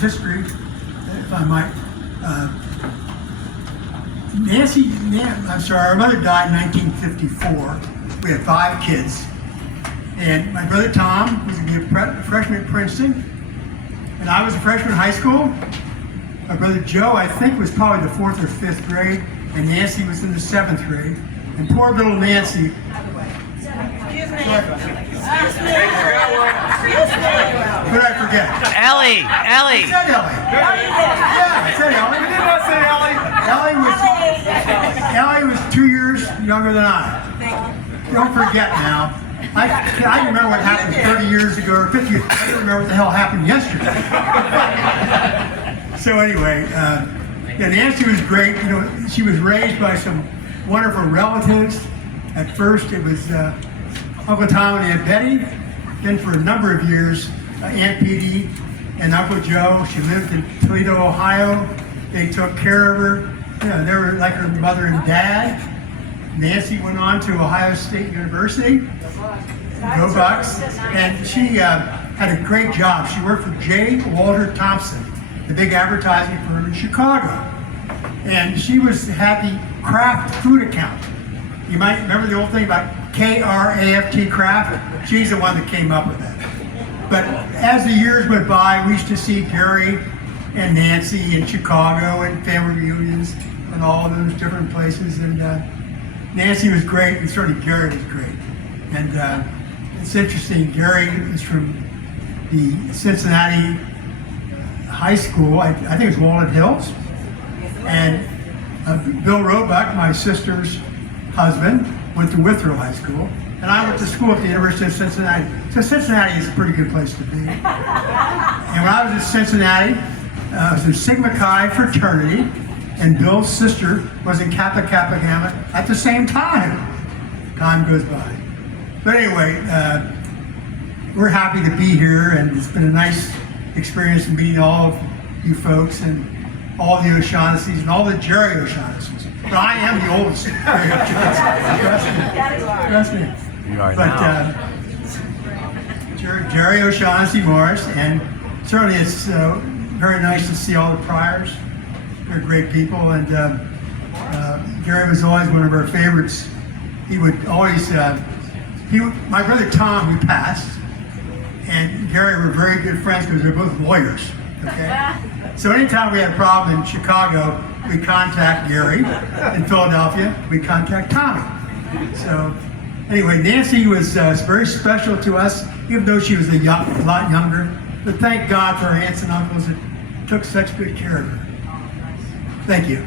history, if I might. Our mother died in 1954. We had 5 kids. And my brother Tom was going to be a freshman at Princeton. And I was a freshman in high school. My brother Joe, I think, was probably the 4th or 5th grade. And Nancy was in the 7th grade. And poor little Nancy. Excuse me. What did I forget? Ellie. I said Ellie. Yeah, I said Ellie. You did not say Ellie. Ellie was 2 years younger than I. Don't forget now. I remember what happened 30 years ago or 50 years. I don't remember what the hell happened yesterday. So anyway, yeah, Nancy was great. You know, she was raised by some wonderful relatives. At first, it was Uncle Tom and Aunt Betty. Then for a number of years, Aunt Petey and Uncle Joe. She lived in Toledo, Ohio. They took care of her. You know, they were like her mother and dad. Nancy went on to Ohio State University. Go Bucks. And she had a great job. She worked for J. Walter Thompson, the big advertising firm in Chicago. And she had the Kraft food account. You might remember the old thing about K-R-A-F-T, Kraft. She's the one that came up with that. But as the years went by, we used to see Gary and Nancy in Chicago and family reunions and all of those different places. And Nancy was great, and certainly Gary was great. And it's interesting, Gary is from the Cincinnati High School, I think it was Walnut Hills. And Bill Roebuck, my sister's husband, went to Withrow High School. And I went to school at the University of Cincinnati. So Cincinnati is a pretty good place to be. And when I was at Cincinnati, I was in Sigma Chi fraternity, and Bill's sister was in Kappa Kappa Gamma at the same time. Time goes by. But anyway, we're happy to be here, and it's been a nice experience meeting all of you folks and all the O'Shaughnessy's and all the Jerry O'Shaughnessy's. But I am the oldest Jerry O'Shaughnessy. Trust me. You are But now. Jerry O'Shaughnessy Morris, and certainly it's very nice to see all the Pryors. They're great people, and Gary was always one of our favorites. He would always, my brother Tom, who passed, and Gary were very good friends because they're both lawyers, okay? So anytime we had a problem in Chicago, we contact Gary. In Philadelphia, we contact Tommy. So anyway, Nancy was very special to us, even though she was a lot younger. But thank God for her aunts and uncles that took such good care of her. Thank you.